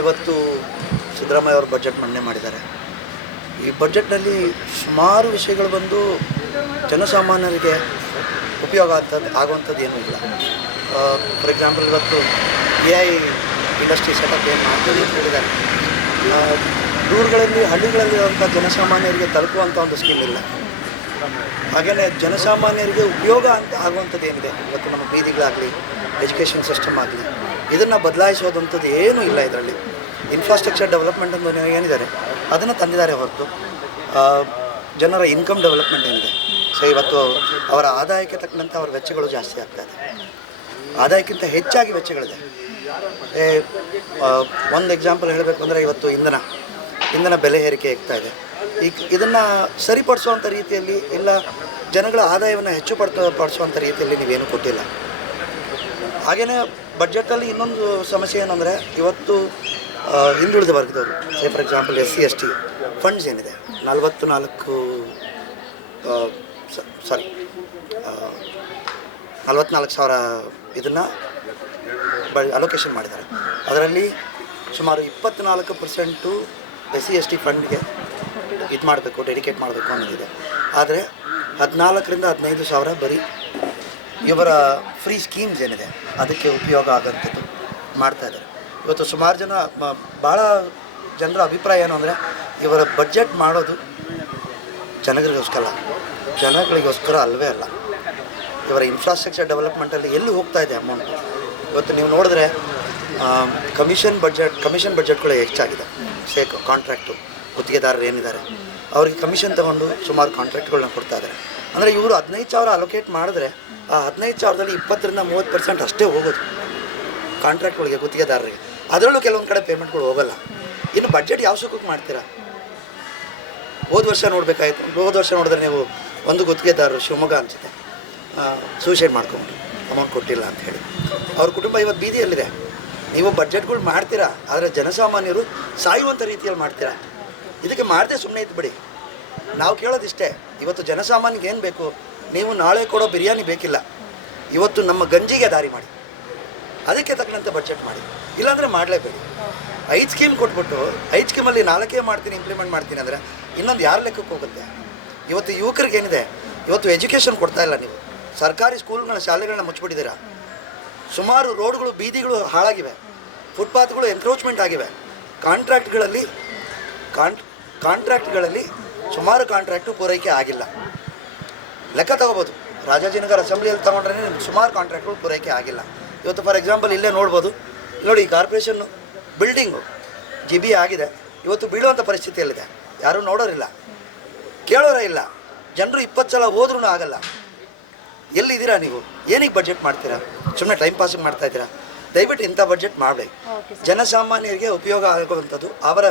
ಇವತ್ತು ಸಿದ್ದರಾಮಯ್ಯ ಅವರು ಬಜೆಟ್ ಮಂಡನೆ ಮಾಡಿದ್ದಾರೆ. ಈ ಬಜೆಟ್ನಲ್ಲಿ ಸುಮಾರು ವಿಷಯಗಳು ಬಂದು ಜನಸಾಮಾನ್ಯರಿಗೆ ಉಪಯೋಗ ಆಗುವಂಥದ್ದು ಏನೂ ಇಲ್ಲ. ಫಾರ್ ಎಕ್ಸಾಂಪಲ್ ಇವತ್ತು AI ಇಂಡಸ್ಟ್ರಿ ಸೆಟಪ್ ಏನು ಮಾಡ್ತೀವಿ ಅಂತ ಹೇಳಿದ್ದಾರೆ. ದೂರುಗಳಲ್ಲಿ ಹಳ್ಳಿಗಳಲ್ಲಿ ಇರುವಂಥ ಜನಸಾಮಾನ್ಯರಿಗೆ ತಲುಪುವಂಥ ಒಂದು ಸ್ಕೀಮ್ ಇಲ್ಲ. ಹಾಗೆಯೇ ಜನಸಾಮಾನ್ಯರಿಗೆ ಉಪಯೋಗ ಅಂತ ಆಗುವಂಥದ್ದು ಏನಿದೆ ಇವತ್ತು ನಮ್ಮ ಬೀದಿಗಳಾಗಲಿ ಎಜುಕೇಷನ್ ಸಿಸ್ಟಮ್ ಆಗಲಿ ಇದನ್ನು ಬದಲಾಯಿಸೋದಂಥದ್ದು ಏನೂ ಇಲ್ಲ. ಇದರಲ್ಲಿ ಇನ್ಫ್ರಾಸ್ಟ್ರಕ್ಚರ್ ಡೆವಲಪ್ಮೆಂಟ್ ಅಂತ ಏನಿದ್ದಾರೆ ಅದನ್ನು ತಂದಿದ್ದಾರೆ ಹೊರತು ಜನರ ಇನ್ಕಮ್ ಡೆವಲಪ್ಮೆಂಟ್ ಏನಿದೆ. ಸೊ ಇವತ್ತು ಅವರ ಆದಾಯಕ್ಕೆ ತಕ್ಕಂತೆ ಅವರ ವೆಚ್ಚಗಳು ಜಾಸ್ತಿ ಆಗ್ತಾಯಿದೆ. ಆದಾಯಕ್ಕಿಂತ ಹೆಚ್ಚಾಗಿ ವೆಚ್ಚಗಳಿದೆ. ಒಂದು ಎಕ್ಸಾಂಪಲ್ ಹೇಳಬೇಕು ಅಂದರೆ ಇವತ್ತು ಇಂಧನ ಬೆಲೆ ಏರಿಕೆ ಆಗ್ತಾಯಿದೆ. ಇದನ್ನು ಸರಿಪಡಿಸುವಂಥ ರೀತಿಯಲ್ಲಿ ಇಲ್ಲ ಜನಗಳ ಆದಾಯವನ್ನು ಹೆಚ್ಚು ಪಡಿಸುವಂಥ ರೀತಿಯಲ್ಲಿ ನೀವೇನು ಕೊಟ್ಟಿಲ್ಲ. ಹಾಗೆಯೇ ಬಡ್ಜೆಟಲ್ಲಿ ಇನ್ನೊಂದು ಸಮಸ್ಯೆ ಏನಂದರೆ ಇವತ್ತು ಹಿಂದುಳಿದ ವರ್ಗದವರು ಫಾರ್ ಎಕ್ಸಾಂಪಲ್ SC/ST ಫಂಡ್ಸ್ ಏನಿದೆ 44,000 ಇದನ್ನು ಅಲೋಕೇಶನ್ ಮಾಡಿದ್ದಾರೆ. ಅದರಲ್ಲಿ ಸುಮಾರು 24% SC/ST ಫಂಡ್ಗೆ ಇದು ಮಾಡಬೇಕು, ಡೆಡಿಕೇಟ್ ಮಾಡಬೇಕು ಅನ್ನೋದಿದೆ. ಆದರೆ 14,000 to 15,000 ಬರೀ ಇವರ ಫ್ರೀ ಸ್ಕೀಮ್ಸ್ ಏನಿದೆ ಅದಕ್ಕೆ ಉಪಯೋಗ ಆಗೋಂಥದ್ದು ಮಾಡ್ತಾಯಿದ್ದಾರೆ. ಇವತ್ತು ಸುಮಾರು ಜನ ಭಾಳ ಜನರ ಅಭಿಪ್ರಾಯ ಏನು ಅಂದರೆ ಇವರ ಬಜೆಟ್ ಮಾಡೋದು ಜನಗಳಿಗೋಸ್ಕರ ಅಲ್ಲವೇ ಅಲ್ಲ. ಇವರ ಇನ್ಫ್ರಾಸ್ಟ್ರಕ್ಚರ್ ಡೆವಲಪ್ಮೆಂಟಲ್ಲಿ ಎಲ್ಲಿ ಹೋಗ್ತಾ ಇದೆ ಅಮೌಂಟು. ಇವತ್ತು ನೀವು ನೋಡಿದ್ರೆ ಕಮಿಷನ್ ಬಡ್ಜೆಟ್ಗಳು ಹೆಚ್ಚಾಗಿದೆ. ಕಾಂಟ್ರಾಕ್ಟು ಗುತ್ತಿಗೆದಾರರು ಏನಿದ್ದಾರೆ ಅವ್ರಿಗೆ ಕಮಿಷನ್ ತೊಗೊಂಡು ಸುಮಾರು ಕಾಂಟ್ರಾಕ್ಟ್ಗಳನ್ನ ಕೊಡ್ತಾ ಇದ್ದಾರೆ. ಅಂದರೆ ಇವರು 15,000 ಅಲೋಕೇಟ್ ಮಾಡಿದ್ರೆ ಆ 15,000ದಲ್ಲಿ 20-30% ಅಷ್ಟೇ ಹೋಗೋದು ಕಾಂಟ್ರಾಕ್ಟ್ಗಳಿಗೆ, ಗುತ್ತಿಗೆದಾರರಿಗೆ. ಅದರಲ್ಲೂ ಕೆಲವೊಂದು ಕಡೆ ಪೇಮೆಂಟ್ಗಳು ಹೋಗೋಲ್ಲ. ಇನ್ನು ಬಡ್ಜೆಟ್ ಯಾವ ಸುಖಕ್ಕೆ ಮಾಡ್ತೀರಾ? ಹೋದ ವರ್ಷ ನೋಡಿದ್ರೆ ನೀವು ಒಂದು ಗುತ್ತಿಗೆದಾರರು ಶಿವಮೊಗ್ಗ ಅನಿಸುತ್ತೆ ಸೂಸೈಡ್ ಮಾಡ್ಕೊಂಡು ಅಮೌಂಟ್ ಕೊಟ್ಟಿಲ್ಲ ಅಂತ ಹೇಳಿ ಅವ್ರ ಕುಟುಂಬ ಇವತ್ತು ಬೀದಿಯಲ್ಲಿದೆ. ನೀವು ಬಡ್ಜೆಟ್ಗಳು ಮಾಡ್ತೀರಾ, ಆದರೆ ಜನಸಾಮಾನ್ಯರು ಸಾಯುವಂಥ ರೀತಿಯಲ್ಲಿ ಮಾಡ್ತೀರಾ. ಇದಕ್ಕೆ ಮಾಡದೆ ಸುಮ್ಮನೆ ಇದ್ಬಿಡಿ. ನಾವು ಕೇಳೋದಿಷ್ಟೇ, ಇವತ್ತು ಜನಸಾಮಾನ್ಯಗೆ ಏನು ಬೇಕು? ನೀವು ನಾಳೆ ಕೊಡೋ ಬಿರಿಯಾನಿ ಬೇಕಿಲ್ಲ, ಇವತ್ತು ನಮ್ಮ ಗಂಜಿಗೆ ದಾರಿ ಮಾಡಿ, ಅದಕ್ಕೆ ತಕ್ಕಂತೆ ಬಡ್ಜೆಟ್ ಮಾಡಿ. ಇಲ್ಲಾಂದರೆ ಮಾಡಲೇಬೇಡಿ. 5 ಸ್ಕೀಮ್ ಕೊಟ್ಬಿಟ್ಟು 5 ಸ್ಕೀಮಲ್ಲಿ 4 ಮಾಡ್ತೀನಿ, ಇಂಪ್ಲಿಮೆಂಟ್ ಮಾಡ್ತೀನಿ ಅಂದರೆ ಇನ್ನೊಂದು ಯಾರ ಲೆಕ್ಕಕ್ಕೆ ಹೋಗುತ್ತೆ? ಇವತ್ತು ಯುವಕರಿಗೆ ಏನಿದೆ, ಇವತ್ತು ಎಜುಕೇಷನ್ ಕೊಡ್ತಾ ಇಲ್ಲ. ನೀವು ಸರ್ಕಾರಿ ಶಾಲೆಗಳನ್ನ ಮುಚ್ಚಿಬಿಟ್ಟಿದ್ದೀರಾ. ಸುಮಾರು ರೋಡ್ಗಳು, ಬೀದಿಗಳು ಹಾಳಾಗಿವೆ, ಫುಟ್ಪಾತ್ಗಳು ಎನ್ಕ್ರೋಚ್ಮೆಂಟ್ ಆಗಿವೆ. ಕಾಂಟ್ರಾಕ್ಟ್ಗಳಲ್ಲಿ ಸುಮಾರು ಕಾಂಟ್ರಾಕ್ಟು ಪೂರೈಕೆ ಆಗಿಲ್ಲ. ಲೆಕ್ಕ ತಗೋಬೋದು. ರಾಜಾಜಿನಗರ ಅಸೆಂಬ್ಲಿಯಲ್ಲಿ ತೊಗೊಂಡ್ರೆ ಸುಮಾರು ಕಾಂಟ್ರಾಕ್ಟ್ಗಳು ಪೂರೈಕೆ ಆಗಿಲ್ಲ. ಇವತ್ತು ಫಾರ್ ಎಕ್ಸಾಂಪಲ್ ಇಲ್ಲೇ ನೋಡ್ಬೋದು. ನೋಡಿ, ಕಾರ್ಪೊರೇಷನ್ನು ಬಿಲ್ಡಿಂಗು GB ಆಗಿದೆ, ಇವತ್ತು ಬೀಳುವಂಥ ಪರಿಸ್ಥಿತಿಯಲ್ಲಿದೆ. ಯಾರೂ ನೋಡೋರಿಲ್ಲ, ಕೇಳೋರೇ ಇಲ್ಲ. ಜನರು 20 ಸಲ ಹೋದ್ರೂ ಆಗಲ್ಲ. ಎಲ್ಲಿದ್ದೀರಾ ನೀವು? ಏನಕ್ಕೆ ಬಡ್ಜೆಟ್ ಮಾಡ್ತೀರಾ? ಸುಮ್ಮನೆ ಟೈಮ್ ಪಾಸಿಂಗ್ ಮಾಡ್ತಾಯಿದ್ದೀರಾ? ದಯವಿಟ್ಟು ಇಂಥ ಬಡ್ಜೆಟ್ ಮಾಡಬೇಕು. ಜನಸಾಮಾನ್ಯರಿಗೆ ಉಪಯೋಗ ಆಗುವಂಥದ್ದು, ಅವರ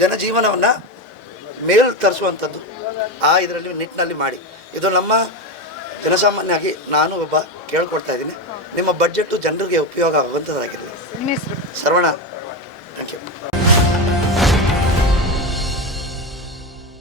ಜನಜೀವನವನ್ನು ಮೇಲ್ ತರಿಸುವಂಥದ್ದು ಇದರಲ್ಲಿ ನಿಟ್ಟಿನಲ್ಲಿ ಮಾಡಿ. ಇದು ನಮ್ಮ ಜನಸಾಮಾನ್ಯವಾಗಿ ನಾನು ಒಬ್ಬ ಕೇಳ್ಕೊಳ್ತಾ ಇದ್ದೀನಿ. ನಿಮ್ಮ ಬಡ್ಜೆಟ್ಟು ಜನರಿಗೆ ಉಪಯೋಗ ಆಗುವಂಥದ್ದಾಗಿರಲಿ. Saravana, thank you.